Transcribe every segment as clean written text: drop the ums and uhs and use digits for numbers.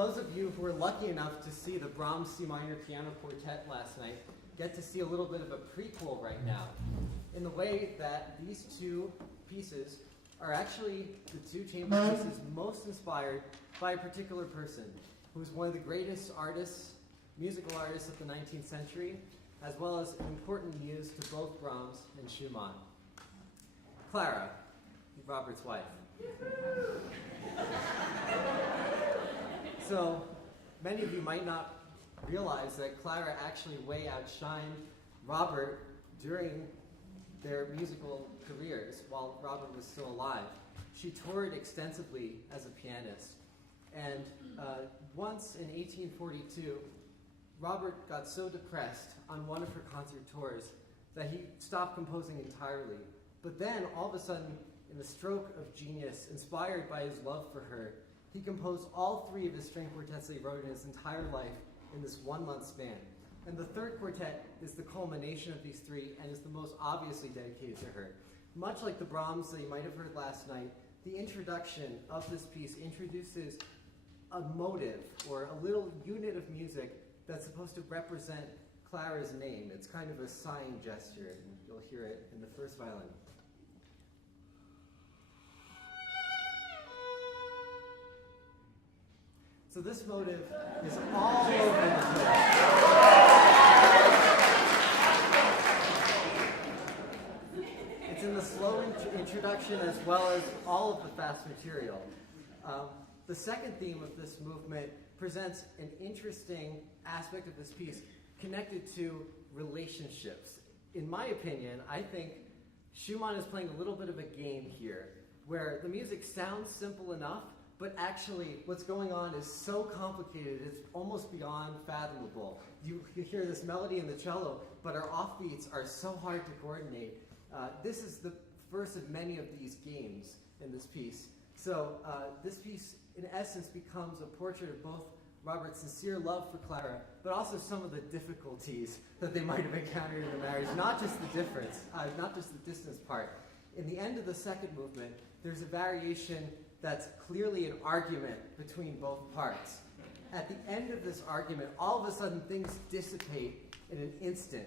those of you who were lucky enough to see the Brahms C minor piano quartet last night, get to see a little bit of a prequel right now, in the way that these two pieces are actually the two chamber pieces most inspired by a particular person who was one of the greatest artists, musical artists of the 19th century, as well as an important muse to both Brahms and Schumann. Clara, Robert's wife. So, many of you might not realize that Clara actually way outshined Robert during their musical careers while Robert was still alive. She toured extensively as a pianist. And once in 1842, Robert got so depressed on one of her concert tours that he stopped composing entirely. But then, all of a sudden, in a stroke of genius, inspired by his love for her, he composed all three of his string quartets that he wrote in his entire life in this 1 month span. And the third quartet is the culmination of these three and is the most obviously dedicated to her. Much like the Brahms that you might have heard last night, the introduction of this piece introduces a motive or a little unit of music that's supposed to represent Clara's name. It's kind of a sign gesture, and you'll hear it in the first violin. So this motive is all over the place. It's in the slow introduction as well as all of the fast material. The second theme of this movement presents an interesting aspect of this piece connected to relationships. In my opinion, I think Schumann is playing a little bit of a game here, where the music sounds simple enough, but actually what's going on is so complicated, it's almost beyond fathomable. You hear this melody in the cello, but our offbeats are so hard to coordinate. This is the first of many of these games in this piece. So this piece, in essence, becomes a portrait of both Robert's sincere love for Clara, but also some of the difficulties that they might have encountered in the marriage, not just the difference, not just the distance part. In the end of the second movement, there's a variation that's clearly an argument between both parts. At the end of this argument, all of a sudden things dissipate in an instant.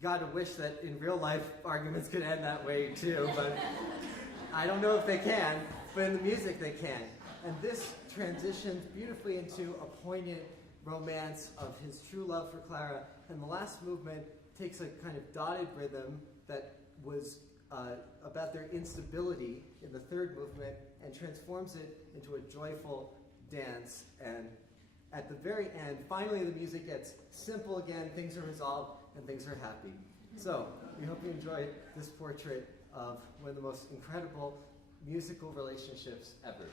Gotta wish that in real life arguments could end that way too, but I don't know if they can, but in the music they can. And this transitions beautifully into a poignant romance of his true love for Clara, and the last movement takes a kind of dotted rhythm that was about their instability in the third movement and transforms it into a joyful dance. And at the very end, finally the music gets simple again, things are resolved, and things are happy. So, we hope you enjoyed this portrait of one of the most incredible musical relationships ever.